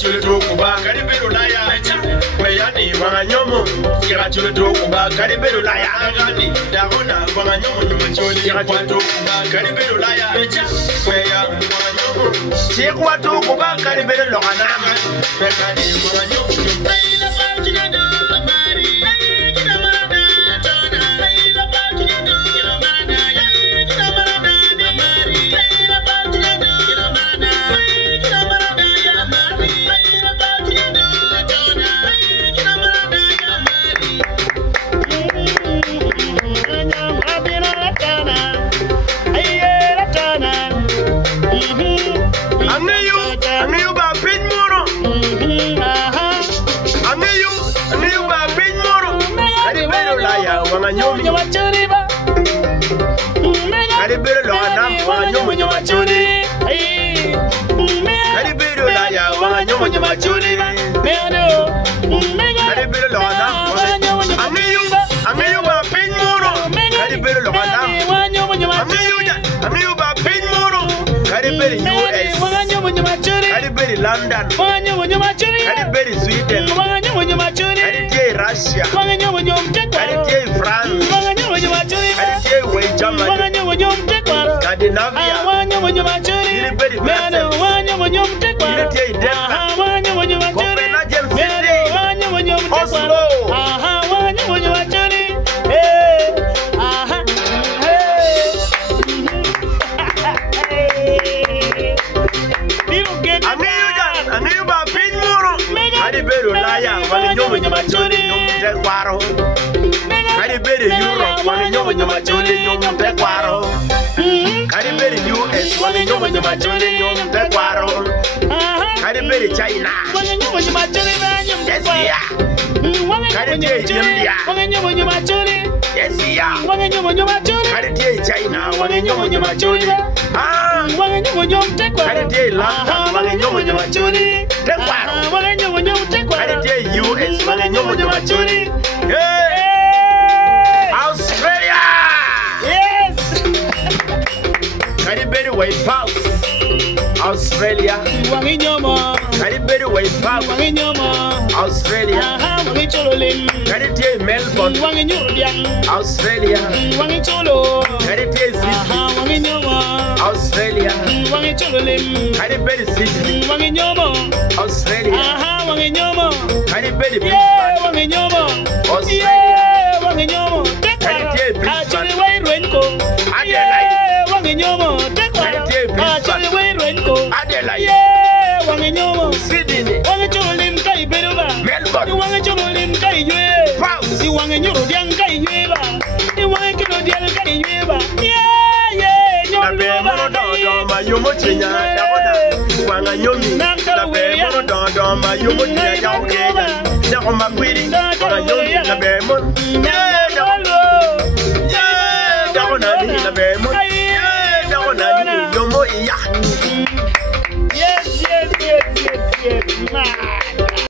Chule tokuba karibero laya weyani wanganyomo chule tokuba karibero laya agani dagona wanganyomo nyumacholi tokuba karibero laya weya wanganyomo chekwa tokuba karibero lokana bekani wanganyomo Karibero loana wanganyomo nyamachuri Karibero laya wanganyomo nyamachuri Karibero loana Angeyu ba pinmuro Karibero loana Angeyu ba pinmuro Karibero US Karibero London Karibero Sweden Karibero Russia Karibero France Karibero Germany Scandinavia Karibero Copenhagen City Oslo Angeyu ba pinmuro Karibero laya wanganyomo nyamachuri nyumte kwaro Karibero Europe wanganyomo nyamachuri nyumte kwaro Karibero US wanganyomo nyamachuri nyumte kwaro Karibero China wanganyomo nyamachuri Asia Karibero India wanganyomo nyamachuri Asia wanganyomo nyamachuri Karibero China wanganyomo nyamachuri wanganyomo nyumte kwaro Karibero London wanganyomo nyamachuri tekwaro wanganyomo nyumte kwaro Karibero US wanganyomo nyamachuri Australia yes Karibero White House Australia wanganyomo Karibero White House wanganyomo Australia Karibero Melbourne Australia Karibero Sydney Australia Karibero Sydney Australia Karibero Brisbane Australia Karibero Brisbane Adelaide Karibero Brisbane Adelaide Sydney Melbourne Yomo chinya daona wanga nyomi na be mono dondo ma yomo chinya yaoke na ko makwiri wanga nyomi na be mon daona ni na be mon daona ni yomo iya yes